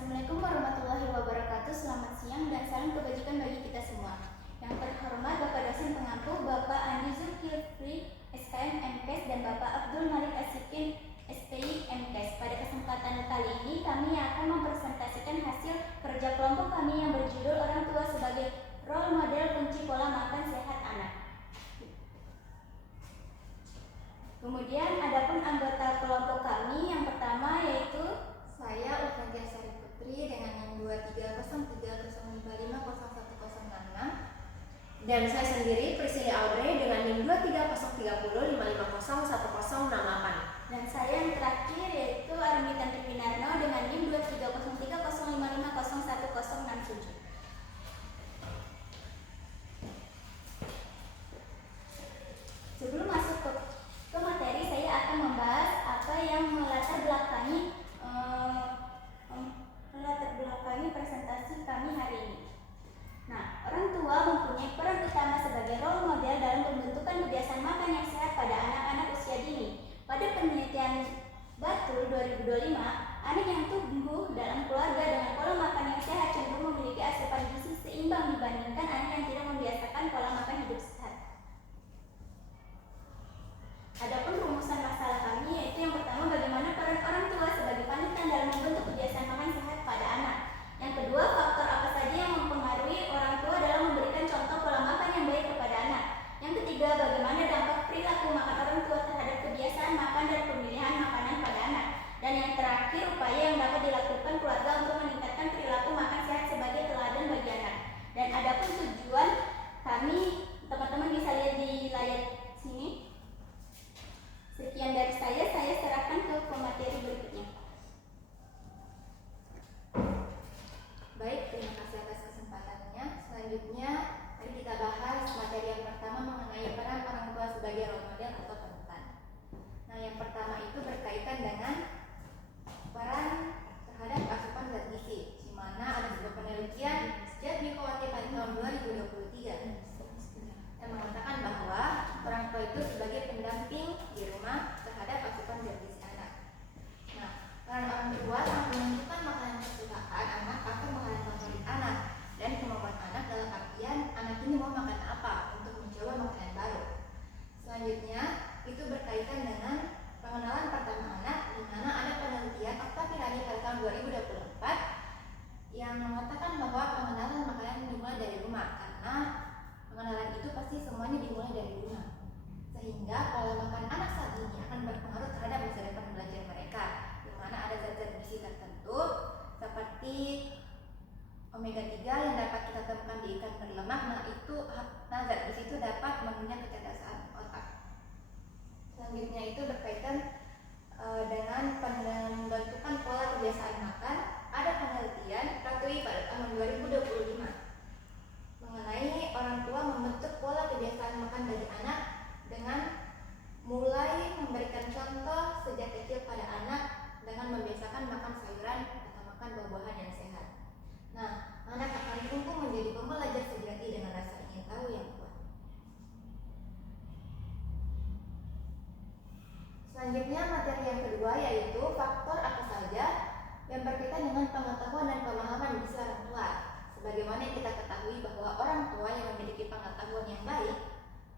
Assalamualaikum warahmatullahi wabarakatuh. Selamat siang dan salam kebajikan bagi kita semua. Yang terhormat Bapak dosen pengampu Bapak Andi Zulkifli SKM MKes dan Bapak Abdul Malik Asikin SPI MKes. Pada kesempatan kali ini kami akan mempresentasikan hasil kerja kelompok kami yang berjudul Orang Tua sebagai Role Model Kunci Pola Makan Sehat Anak. Kemudian adapun anggota kelompok kami yang pertama yaitu saya Ulfantia Sari Putri dengan NIM 230301101066 dan saya sendiri Priscilla Audrey dengan NIM 230305501068. Dan saya yang terakhir yaitu Armitan Triwinarno dengan NIM 230305501067. Sebelum masuk ke materi, saya akan membahas apa yang melatar belakangi presentasi kami hari ini. Nah, orang tua mempunyai peran utama sebagai role model dalam pembentukan kebiasaan makan yang sehat pada anak-anak usia dini. Pada penelitian Batul 2025, anak yang tumbuh dalam keluarga dengan pola makan yang sehat cenderung memiliki asupan gizi seimbang dibandingkan anak yang tidak membiasakan pola makan hidup sehat. Adapun rumusan masalah kami yaitu yang pertama, bagaimana peran orang tua sebagai panutan dalam membentuk kebiasaan makan sehat pada anak. Yang kedua, faktor apa saja yang mempengaruhi orang tua dalam memberikan contoh pola makan yang baik kepada anak. Yang ketiga, bagaimana dampak perilaku makan orang tua terhadap kebiasaan makan dan pemilihan makanan pada anak. Dan yang terakhir, upaya yang dapat dilakukan keluarga untuk meningkatkan perilaku makan sehat sebagai teladan bagi anak. Dan adapun tujuan kami, teman-teman bisa lihat di layar sini. Sekian dari saya serahkan ke pemateri berikutnya. Baik, terima kasih atas kesempatannya. Selanjutnya, mari kita bahas materi yang pertama mengenai peran orang tua sebagai role model atau panutan. Nah, yang pertama itu berkaitan dengan peran terhadap asupan zat gizi, di mana ada sebuah penelitian Jatmiko-Wati pada tahun 2023 yang mengatakan bahwa orang tua itu sebagai pendamping di rumah terhadap asupan zat gizi anak. Nah, peran orang tua sangat menentukan makanan kesukaan anak atau makanan favorit anak dan kemampuan anak dalam artian anak ini mau makan apa untuk mencoba makanan baru. Selanjutnya itu berkaitan dengan pengenalan pertama anak, di mana ada penelitian Octaviani pada tahun 2024 yang mengatakan bahwa pengenalan makanan dimulai dari rumah, karena pengenalan itu pasti semuanya dimulai dari rumah. Sehingga pola makan anak saat ini akan berpengaruh terhadap masa depan belajar mereka, di mana ada zat-zat gizi tertentu seperti omega 3 yang dapat kita temukan di ikan berlemak. Zat gizi itu dapat menunjang kecerdasan otak. Selanjutnya itu berkaitan dengan pembentukan pola kebiasaan makan. Ada penelitian Ratui pada tahun 2025 mengenai orang tua membentuk pola kebiasaan makan bagi anak dengan mulai memberikan contoh sejak kecil pada anak dengan membiasakan makan sayuran atau makan buah-buahan yang sehat. Nah, anak akan tumbuh menjadi pembelajar sejati dengan rasa ingin tahu yang kuat. Selanjutnya materi yang kedua yaitu faktor apa saja yang berkaitan dengan pengetahuan dan pemahaman gizi orang tua. Sebagaimana yang kita ketahui bahwa orang tua yang memiliki pengetahuan yang baik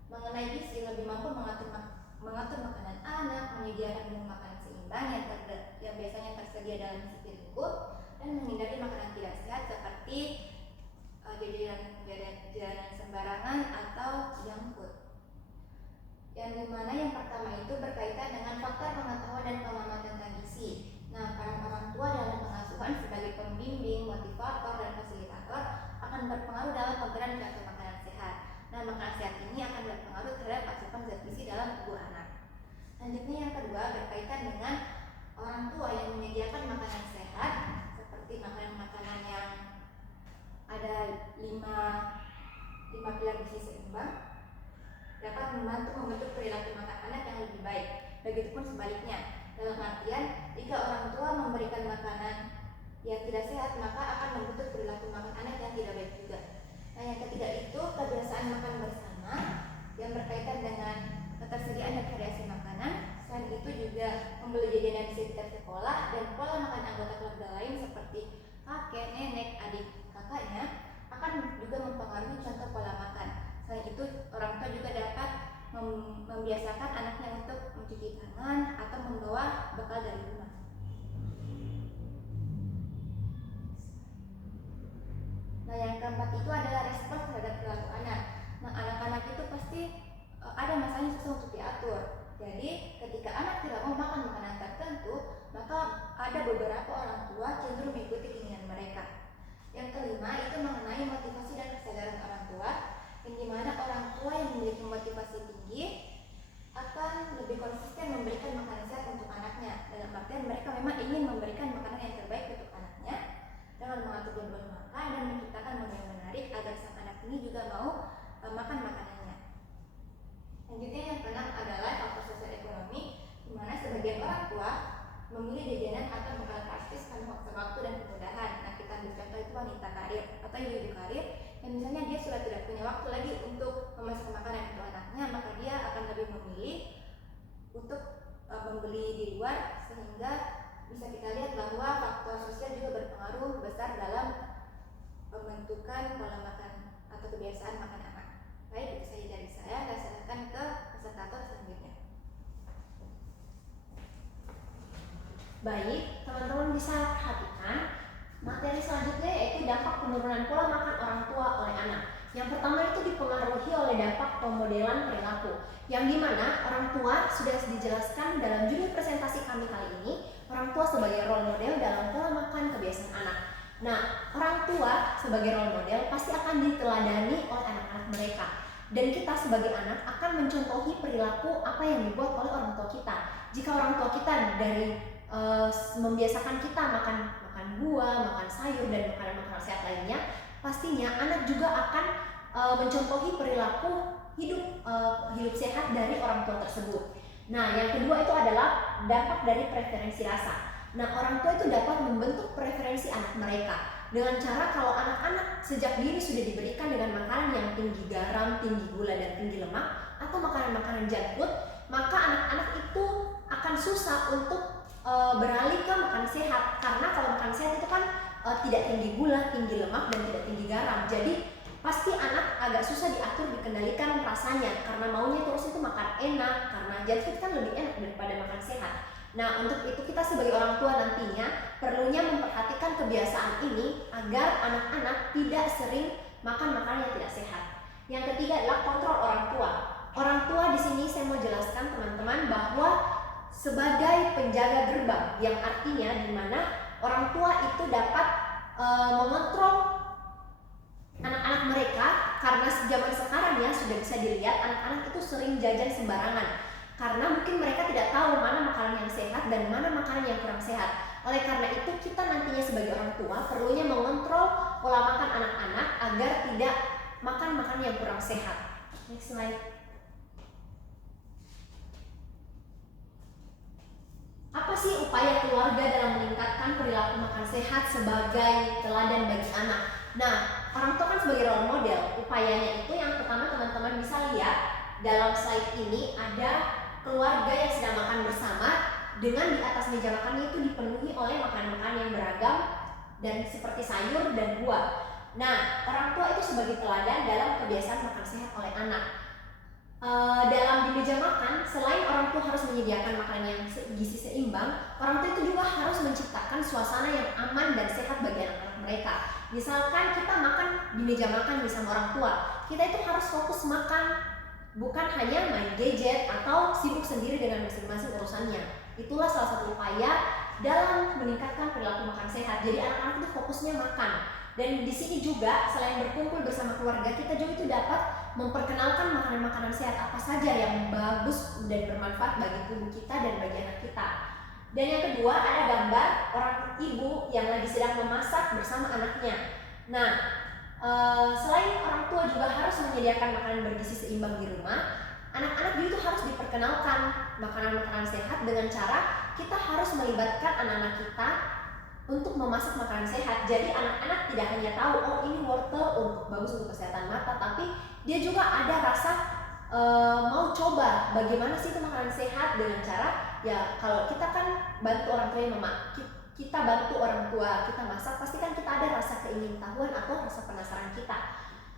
mengenai gizi lebih mampu mengatur makanan anak, menyediakan menu makanan seimbang yang biasanya tersedia dalam isi piringku, dan menghindari makanan tidak sehat seperti jajanan sembarangan atau junk food. Yang dimana yang pertama itu berkaitan dengan faktor pengetahuan dan pemahaman tentang gizi. Nah, peran orang tua dalam pengasuhan sebagai pembimbing, motivator, dan fasilitator akan berpengaruh dalam pemberian contoh makanan sehat. Nah, makanan sehat ini akan berpengaruh terhadap asupan zat gizi dalam tubuh anak. Selanjutnya yang kedua berkaitan dengan orang tua yang menyediakan makanan sehat seperti makanan-makanan yang ada 5 pilar gizi seimbang dapat membantu membentuk perilaku makan anak yang lebih baik. Begitupun sebaliknya, dalam artian jika orang tua memberikan makanan yang tidak sehat, maka akan membentuk perilaku makan anak yang tidak baik juga. Nah, yang ketiga itu kebiasaan makan bersama yang berkaitan dengan ketersediaan dan variasi makanan. Selain itu juga membeli jajanan di sekitar sekolah dan pola makan anggota keluarga lain seperti bekal dari rumah. Nah, yang keempat itu adalah respon terhadap perilaku anak. Nah, anak-anak itu pasti ada masanya susah untuk diatur. Jadi, ketika anak tidak mau makan makanan tertentu, maka ada beberapa orang tua cenderung mengikuti keinginan mereka. Yang kelima itu mengenai motivasi dan kesadaran orang tua, yang dimana orang tua yang memiliki motivasi tinggi akan lebih konsisten memberikan makanan sehat untuk anaknya. Dalam artian mereka memang ingin memberikan makanan yang terbaik untuk anaknya dengan mengatur jadwal makan dan menciptakan momen yang menarik agar sang anak ini juga mau makan makanannya. Selanjutnya yang keenam adalah faktor sosial ekonomi, di mana sebagian orang tua memilih jajanan atau makanan praktis karena waktu dan kemudahan. Nah, kita ambil contoh itu wanita karir atau ibu karir yang misalnya dia sudah tidak punya waktu lagi untuk memasak makanan untuk anaknya, maka dia akan lebih memilih untuk membeli di luar, sehingga bisa kita lihat bahwa faktor sosial juga berpengaruh besar dalam pembentukan pola makan atau kebiasaan makan anak. Baik, itu saja dari saya silakan ke presentator selanjutnya. Baik, teman-teman bisa perhatikan materi selanjutnya yaitu dampak penurunan pola makan orang tua oleh anak. Yang pertama itu dipengaruhi oleh dampak pemodelan perilaku, yang dimana orang tua sudah dijelaskan dalam judul presentasi kami kali ini, orang tua sebagai role model dalam pola makan kebiasaan anak. Nah, orang tua sebagai role model pasti akan diteladani oleh anak-anak mereka, dan kita sebagai anak akan mencontohi perilaku apa yang dibuat oleh orang tua kita. Jika orang tua kita dari membiasakan kita makan buah, makan sayur, dan makanan-makanan sehat lainnya, pastinya anak juga akan mencontohi perilaku hidup sehat dari orang tua tersebut. Nah, yang kedua itu adalah dampak dari preferensi rasa. Nah, orang tua itu dapat membentuk preferensi anak mereka dengan cara kalau anak-anak sejak dini sudah diberikan dengan makanan yang tinggi garam, tinggi gula, dan tinggi lemak, atau makanan-makanan junk food, maka anak-anak itu akan susah untuk beralih ke makan sehat, karena kalau makan sehat itu kan tidak tinggi gula, tinggi lemak, dan tidak tinggi garam. Jadi pasti anak agak susah diatur, dikendalikan rasanya, karena maunya terus itu makan enak, karena junk food kan lebih enak daripada makan sehat. Nah, untuk itu kita sebagai orang tua nantinya perlunya memperhatikan kebiasaan ini agar anak-anak tidak sering makan makanan yang tidak sehat. Yang ketiga adalah kontrol orang tua. Orang tua di sini saya mau jelaskan teman-teman bahwa sebagai penjaga gerbang, yang artinya di mana orang tua itu dapat mengontrol anak-anak mereka, karena zaman sekarang ya sudah bisa dilihat anak-anak itu sering jajan sembarangan karena mungkin mereka tidak tahu mana makanan yang sehat dan mana makanan yang kurang sehat. Oleh karena itu kita nantinya sebagai orang tua perlunya mengontrol pola makan anak-anak agar tidak makan makanan yang kurang sehat. Next slide. Apa sih upaya keluarga dalam meningkatkan perilaku makan sehat sebagai teladan bagi anak? Nah, orang tua kan sebagai role model. Upayanya itu yang pertama teman-teman bisa lihat dalam slide ini ada keluarga yang sedang makan bersama, dengan di atas meja makannya itu dipenuhi oleh makanan-makanan yang beragam dan seperti sayur dan buah. Nah, orang tua itu sebagai teladan dalam kebiasaan makan sehat oleh anak. Dalam di meja makan, selain orang tua harus menyediakan makanan yang gizi seimbang, orang tua itu juga harus menciptakan suasana yang aman dan sehat bagi anak-anak mereka. Misalkan kita makan di meja makan bersama orang tua, kita itu harus fokus makan, bukan hanya main gadget atau sibuk sendiri dengan masing-masing urusannya. Itulah salah satu upaya dalam meningkatkan perilaku makan sehat. Jadi anak-anak itu fokusnya makan. Dan di sini juga selain berkumpul bersama keluarga, kita juga itu dapat memperkenalkan makanan-makanan sehat apa saja yang bagus dan bermanfaat bagi tubuh kita dan bagi anak kita. Dan yang kedua ada gambar orang ibu yang lagi sedang memasak bersama anaknya. Nah, selain orang tua juga harus menyediakan makanan bergizi seimbang di rumah, anak-anak juga itu harus diperkenalkan makanan-makanan sehat dengan cara kita harus melibatkan anak-anak kita untuk memasak makanan sehat. Jadi anak-anak tidak hanya tahu oh ini wortel untuk bagus untuk kesehatan mata, tapi dia juga ada rasa mau coba bagaimana sih itu makanan sehat dengan cara ya kalau kita kan bantu orang tua yang kita bantu orang tua kita masak, pasti kan kita ada rasa keingintahuan atau rasa penasaran kita.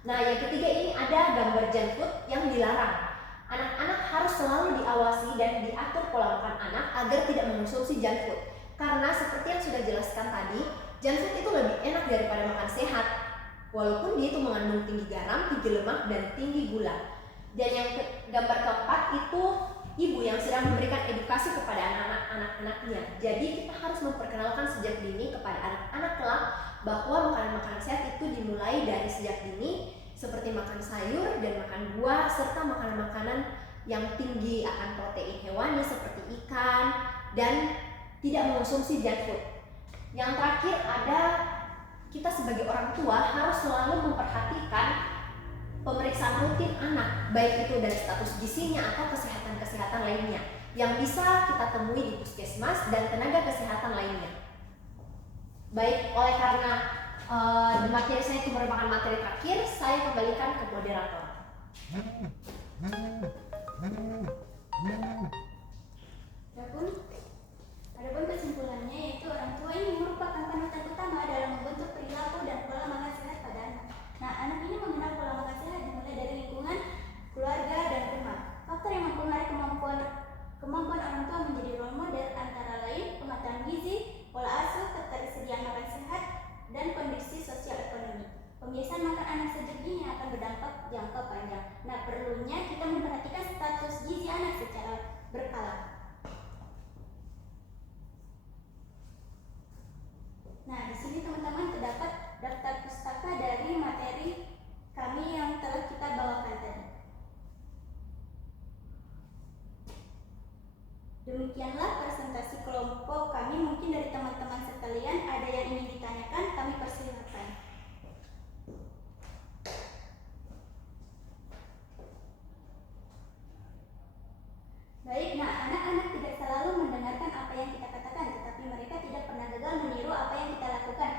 Nah, yang ketiga ini ada gambar junk food yang dilarang. Anak-anak harus selalu diawasi dan diatur pola makan anak agar tidak mengonsumsi junk food. Karena seperti yang sudah jelaskan tadi, junk food itu lebih enak daripada makan sehat. Walaupun dia itu mengandung tinggi garam, tinggi lemak, dan tinggi gula. Dan yang gambar keempat itu ibu yang sedang memberikan edukasi kepada anak-anaknya. Jadi kita harus memperkenalkan sejak dini kepada anak-anak kelak bahwa makanan-makanan sehat itu dimulai dari sejak dini, seperti makan sayur dan makan buah, serta makanan-makanan yang tinggi akan protein hewani seperti ikan, dan tidak mengonsumsi junk food. Yang terakhir ada, kita sebagai orang tua harus selalu memperhatikan pemeriksaan rutin anak, baik itu dari status gizinya atau kesehatan lainnya yang bisa kita temui di puskesmas dan tenaga kesehatan lainnya. Baik, oleh karena materi saya itu merupakan materi terakhir, saya kembalikan ke moderator. Adapun kesimpulannya yaitu orang tua ini merupakan panutan utama dalam membentuk perilaku dan pola makan sehat pada anak. Nah, anak ini mengenal pola makan sehat dimulai dari lingkungan, keluarga, dan rumah. Faktor yang mempengaruhi kemampuan orang tua menjadi role model antara lain pengetahuan gizi, pola asuh, ketersediaan makan sehat, dan kondisi sosial ekonomi. Pembiasaan makan anak sejak dini akan berdampak jangka panjang. Nah, perlunya kita memperhatikan status gizi anak secara berkala. Nah, di sini teman-teman terdapat daftar pustaka dari materi kami yang telah kita bawakan tadi. Demikianlah presentasi kelompok kami. Mungkin dari teman-teman sekalian ada yang ingin ditanyakan, kami persilakan. Baik, nah anak-anak tidak selalu mendengarkan apa yang kita katakan, tetapi mereka tidak pernah gagal meniru apa yang kita lakukan.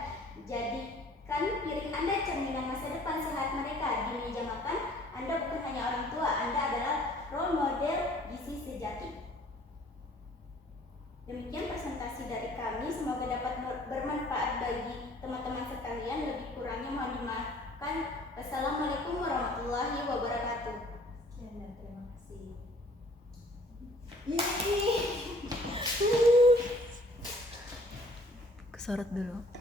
Jadikan piring Anda cerminan masa depan sehat mereka. Di meja makan, Anda bukan hanya orang tua, Anda adalah role model gizi sejati. Demikian presentasi dari kami, semoga dapat bermanfaat bagi teman-teman sekalian. Lebih kurangnya mohon dimaafkan. Wassalamualaikum warahmatullahi wabarakatuh. Sekian dan terima kasih. Kesorot dulu.